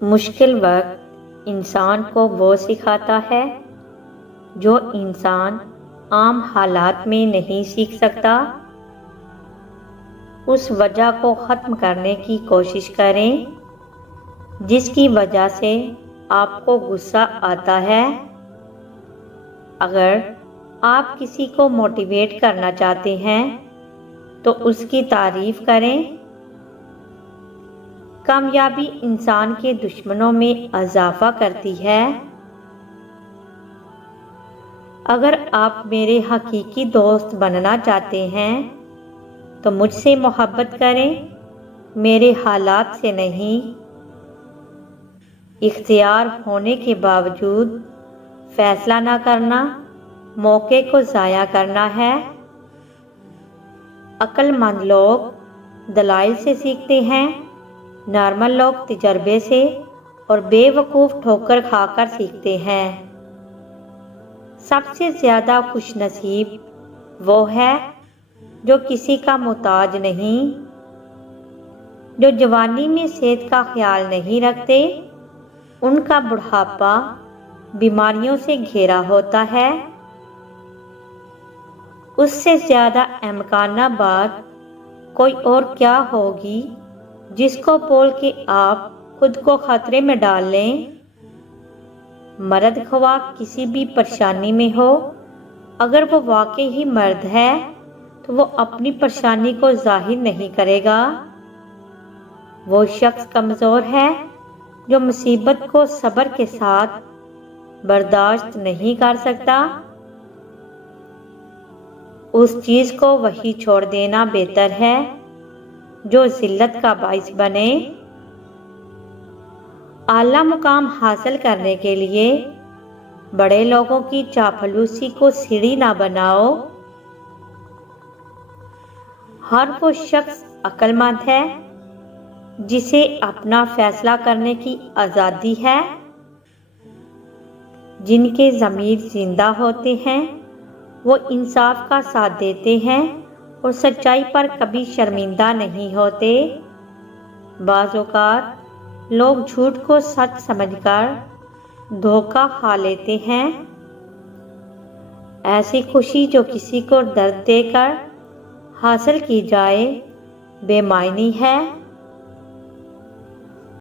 مشکل وقت انسان کو وہ سکھاتا ہے جو انسان عام حالات میں نہیں سیکھ سکتا۔ اس وجہ کو ختم کرنے کی کوشش کریں جس کی وجہ سے آپ کو غصہ آتا ہے۔ اگر آپ کسی کو موٹیویٹ کرنا چاہتے ہیں تو اس کی تعریف کریں۔ کامیابی انسان کے دشمنوں میں اضافہ کرتی ہے۔ اگر آپ میرے حقیقی دوست بننا چاہتے ہیں تو مجھ سے محبت کریں، میرے حالات سے نہیں۔ اختیار ہونے کے باوجود فیصلہ نہ کرنا موقع کو ضائع کرنا ہے۔ عقل مند لوگ دلائل سے سیکھتے ہیں، نارمل لوگ تجربے سے اور بے وقوف ٹھوکر کھا کر سیکھتے ہیں۔ سب سے زیادہ خوش نصیب وہ ہے جو کسی کا محتاج نہیں، جو جوانی میں صحت کا خیال نہیں رکھتے۔ ان کا بڑھاپا بیماریوں سے گھیرا ہوتا ہے۔ اس سے زیادہ احمقانہ بات کوئی اور کیا ہوگی جس کو بول کے آپ خود کو خطرے میں ڈال لیں۔ مرد خواہ کسی بھی پریشانی میں ہو، اگر وہ واقعی ہی مرد ہے تو وہ اپنی پریشانی کو ظاہر نہیں کرے گا۔ وہ شخص کمزور ہے جو مصیبت کو صبر کے ساتھ برداشت نہیں کر سکتا۔ اس چیز کو وہیں چھوڑ دینا بہتر ہے جو ذلت کا باعث بنے۔ اعلیٰ مقام حاصل کرنے کے لیے بڑے لوگوں کی چاپلوسی کو سیڑھی نہ بناؤ۔ ہر وہ شخص عقل مند ہے جسے اپنا فیصلہ کرنے کی آزادی ہے۔ جن کے ضمیر زندہ ہوتے ہیں وہ انصاف کا ساتھ دیتے ہیں اور سچائی پر کبھی شرمندہ نہیں ہوتے۔ بعض اوقات لوگ جھوٹ کو سچ سمجھ کر دھوکہ کھا لیتے ہیں۔ ایسی خوشی جو کسی کو درد دے کر حاصل کی جائے بے معنی ہے۔